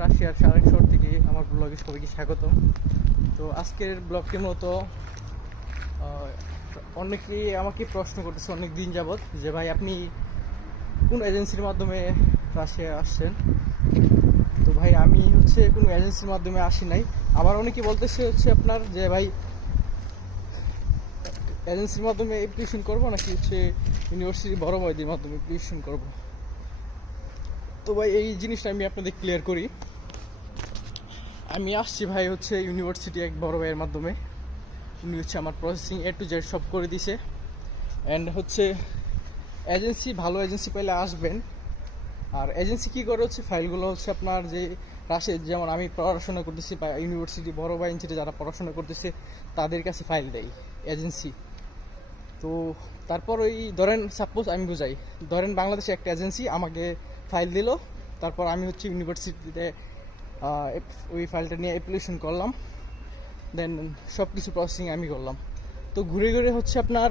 রাশিয়ার সারাং শহর থেকে আমার ব্লগে সবাইকে স্বাগতম। তো আজকের ব্লগটির মতো অনেকেই আমাকে প্রশ্ন করতেছে অনেক দিন যাবৎ যে ভাই আপনি কোন এজেন্সির মাধ্যমে রাশিয়া আসছেন। তো ভাই আমি কোনো এজেন্সির মাধ্যমে আসি নাই। আবার অনেকে বলতেছে আপনার যে ভাই এজেন্সির মাধ্যমে অ্যাপ্লিকেশন করবো নাকি ইউনিভার্সিটি বড় ভাইদের মাধ্যমে অ্যাপ্লিকেশন করবো। তো ভাই এই জিনিসটা আমি আপনাদের ক্লিয়ার করি। আমি আসছি ভাই ইউনিভার্সিটি এক বড় ভাইয়ের মাধ্যমে। উনি আমার প্রসেসিং A to Z সব করে দিছে। অ্যান্ড এজেন্সি ভালো এজেন্সি পেলে আসবেন। আর এজেন্সি কী করে ফাইলগুলো আপনার যে রাশিয়া, যেমন আমি পড়াশোনা করতেছি বা ইউনিভার্সিটি বড় ভাই ইউনিভার্সিটি যারা পড়াশোনা করতেছে তাদের কাছে ফাইল দেয় এজেন্সি। তো তারপর ধরেন সাপোজ আমি বুঝাই, ধরেন বাংলাদেশে একটা এজেন্সি আমাকে ফাইল দিল, তারপর আমি ইউনিভার্সিটিতে ওই ফাইলটা নিয়ে অ্যাপ্লিকেশন করলাম, দেন সব কিছু প্রসেসিং আমি করলাম। তো ঘুরে ঘুরে আপনার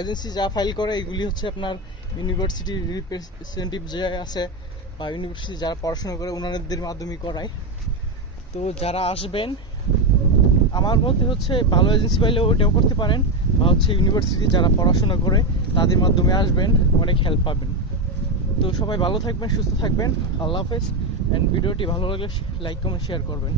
এজেন্সি যা ফাইল করে এগুলি আপনার ইউনিভার্সিটির রিপ্রেজেন্টেটিভ যে আছে বা ইউনিভার্সিটি যারা পড়াশোনা করে ওনাদের মাধ্যমে করায়। তো যারা আসবেন আমার মতে ভালো এজেন্সি পাইলে ওটাও করতে পারেন, বা ইউনিভার্সিটি যারা পড়াশোনা করে তাদের মাধ্যমে আসবেন, অনেক হেল্প পাবেন। তো সবাই ভালো থাকবেন, সুস্থ থাকবেন। আল্লাহ হাফেজ। অ্যান্ড ভিডিওটি ভালো লাগলে লাইক কমেন্ট শেয়ার করবেন।